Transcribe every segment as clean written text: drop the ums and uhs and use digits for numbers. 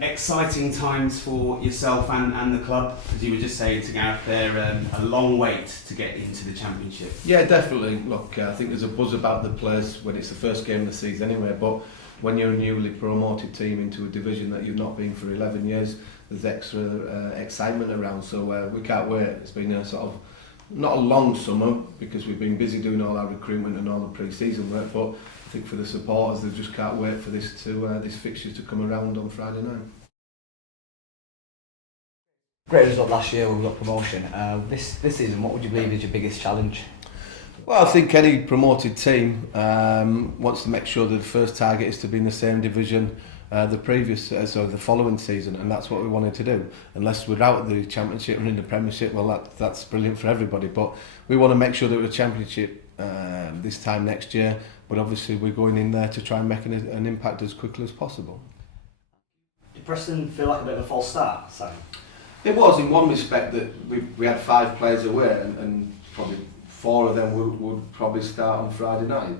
Exciting times for yourself and the club, as you were just saying to Gareth there, a long wait to get into the Championship. Yeah, definitely. Look, I think there's a buzz about the place when it's the first game of the season anyway, but when you're a newly promoted team into a division that you've not been for 11 years, there's extra excitement around, so we can't wait. It's been a sort of, not a long summer because we've been busy doing all our recruitment and all the pre-season work, but I think for the supporters they just can't wait for this fixture to come around on Friday night. Great result last year when we got promotion. This season, what would you believe is your biggest challenge? Well, I think any promoted team wants to make sure that the first target is to be in the same division the following season, and that's what we wanted to do. Unless we're out of the Championship and in the Premiership, well, that's brilliant for everybody. But we want to make sure that we're Championship this time next year. But obviously, we're going in there to try and make an impact as quickly as possible. Did Preston feel like a bit of a false start, Sam? It was in one respect that we had 5 players away, and probably 4 of them would probably start on Friday night,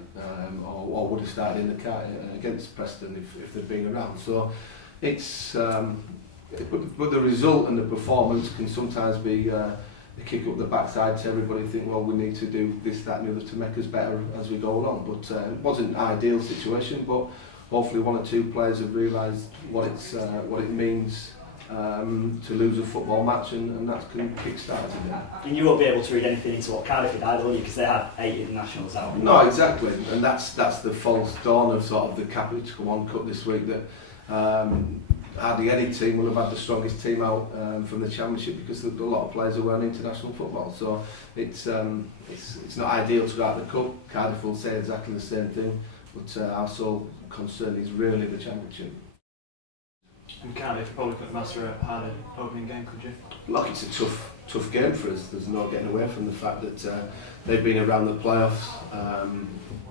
or would have started in the car against Preston if they'd been around. So it's but the result and the performance can sometimes be a kick up the backside to everybody. Think, well, we need to do this, that, and the other to make us better as we go along. But it wasn't an ideal situation, but hopefully 1 or 2 players have realised what it means to lose a football match, and that's going to kick-start it again. And you won't be able to read anything into what Cardiff did either, will you? Because they had 8 internationals out. No, exactly, and that's the false dawn of sort of the Capital One Cup this week, that hardly any team will have had the strongest team out from the Championship, because a lot of players are wearing international football. So it's not ideal to go out the Cup. Cardiff will say exactly the same thing, but our sole concern is really the Championship. And Cardiff probably could master a harder opening game, could you? Look, it's a tough game for us. There's no getting away from the fact that they've been around the playoffs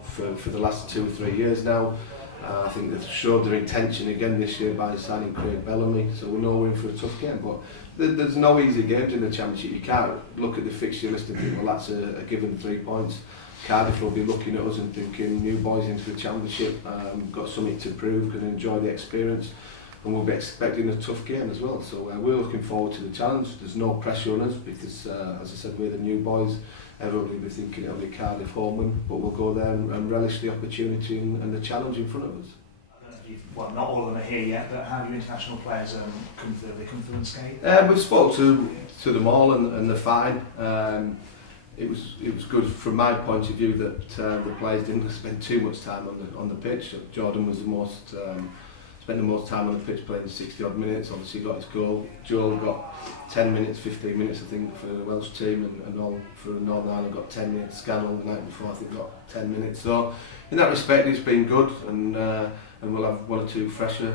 for the last 2 or 3 years now. I think they've showed their intention again this year by signing Craig Bellamy, so we know we're in for a tough game. But there's no easy games in the Championship. You can't look at the fixture list and think, well, that's a given 3 points. Cardiff will be looking at us and thinking, new boys into the Championship, got something to prove, can enjoy the experience. And we'll be expecting a tough game as well. So we're looking forward to the challenge. There's no pressure on us because, as I said, we're the new boys. Everybody will be thinking it'll be Cardiff home win, but we'll go there and relish the opportunity and the challenge in front of us. I don't know if well, not all of them are here yet, but how do your international players come through? They come through unscathed? We've spoke to them all, and they're fine. It was good from my point of view that the players didn't spend too much time on the pitch. Jordan was spent the most time on the pitch, playing 60 odd minutes. Obviously got his goal. Joel got 10 minutes, 15 minutes I think for the Welsh team, and all for Northern Ireland got 10 minutes. Scanlon the night before I think got 10 minutes. So in that respect it's been good, and we'll have 1 or 2 fresher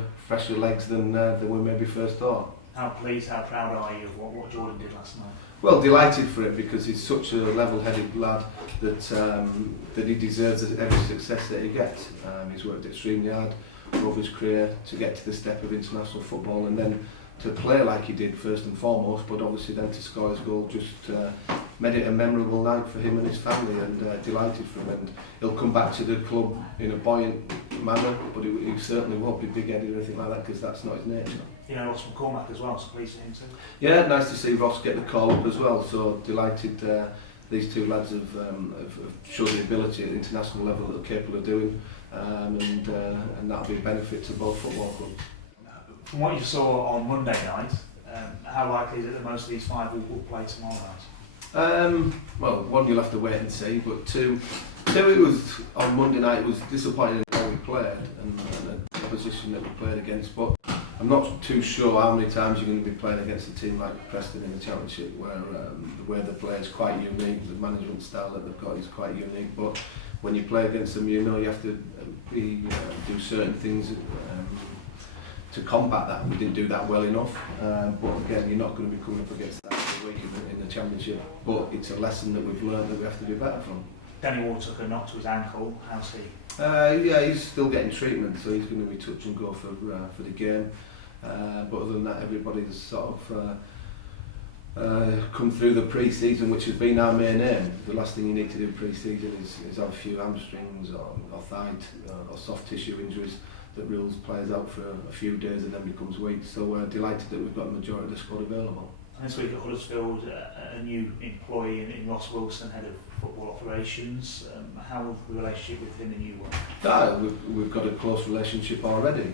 legs than we maybe first thought. How pleased, how proud are you of what Jordan did last night? Well, delighted for it, because he's such a level-headed lad that he deserves every success that he gets. He's worked extremely hard over his career to get to the step of international football, and then to play like he did first and foremost, but obviously then to score his goal just made it a memorable night for him and his family, and delighted for him. And he'll come back to the club in a buoyant manner, but he certainly won't be big-headed or anything like that, because that's not his nature. You know, Ross McCormack as well, so pleased for him too. Yeah, nice to see Ross get the call up as well, so delighted these 2 lads have shown the ability at the international level that they're capable of doing, and that'll be a benefit to both football clubs. From what you saw on Monday night, how likely is it that most of these 5 will play tomorrow night? Well, 1, you'll have to wait and see, but 2, it was on Monday night. It was disappointing how we played and the opposition that we played against, but I'm not too sure how many times you're going to be playing against a team like Preston in the Championship, where they play is quite unique. The management style that they've got is quite unique, but when you play against them, you know you have to do certain things to combat that. We didn't do that well enough, but again, you're not going to be coming up against that every week in the Championship, but it's a lesson that we've learned that we have to be better from. Danny Ward took a knock to his ankle. How's he? Yeah, he's still getting treatment, so he's going to be touch and go for the game. But other than that, everybody's sort of come through the pre-season, which has been our main aim. The last thing you need to do pre-season is have a few hamstrings or thigh or soft tissue injuries. that rules players out for a few days and then becomes weeks. So we're delighted that we've got the majority of the squad available. And this week at Huddersfield, a new employee in Ross Wilson, head of football operations. How's the relationship with him and you work? We've got a close relationship already.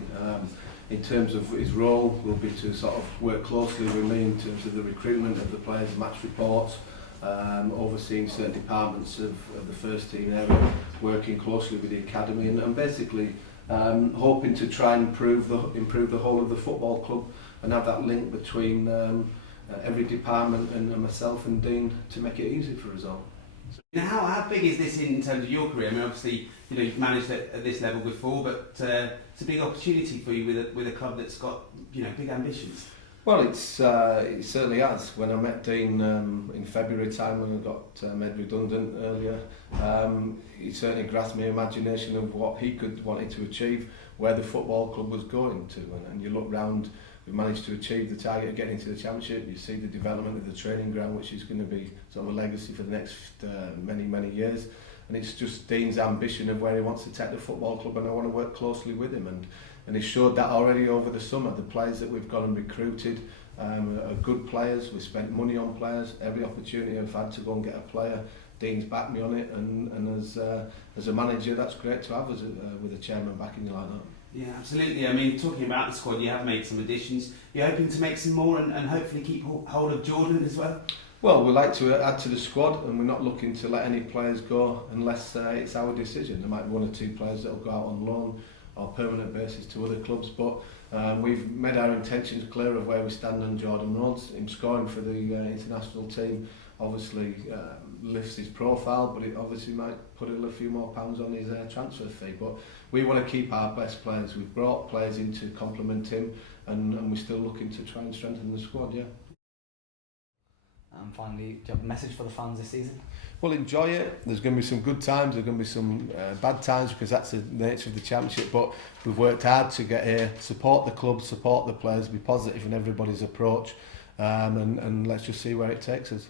In terms of his role, will be to sort of work closely with me in terms of the recruitment of the players, match reports, overseeing certain departments of the first team area, working closely with the academy, and basically hoping to try and improve the whole of the football club and have that link between every department and myself and Dean to make it easy for us all. Now, how big is this in terms of your career? I mean, obviously, you've managed at this level before, but it's a big opportunity for you with a club that's got big ambitions. Well, it certainly has. When I met Dean in February time when I got made redundant earlier, he certainly grasped my imagination of what he wanted to achieve, where the football club was going to, and you look round. We've managed to achieve the target of getting into the Championship. You see the development of the training ground, which is going to be sort of a legacy for the next many years. And it's just Dean's ambition of where he wants to take the football club, and I want to work closely with him. And he showed that already over the summer. The players that we've gone and recruited are good players. We've spent money on players. Every opportunity I've had to go and get a player, Dean's backed me on it. And as a manager, that's great to have with a chairman backing you like that. Yeah, absolutely. I mean, talking about the squad, you have made some additions. You're hoping to make some more and hopefully keep hold of Jordan as well? Well, we like to add to the squad, and we're not looking to let any players go unless it's our decision. There might be one or two players that will go out on loan or permanent basis to other clubs, but we've made our intentions clear of where we stand on Jordan Rhodes. Him scoring for the international team obviously lifts his profile, but it obviously might put a few more pounds on his transfer fee. But we want to keep our best players. We've brought players in to complement him, and we're still looking to try and strengthen the squad, yeah. And finally, do you have a message for the fans this season? Well, enjoy it. There's going to be some good times, there's going to be some bad times, because that's the nature of the Championship, but we've worked hard to get here. Support the club, support the players, be positive in everybody's approach, and let's just see where it takes us.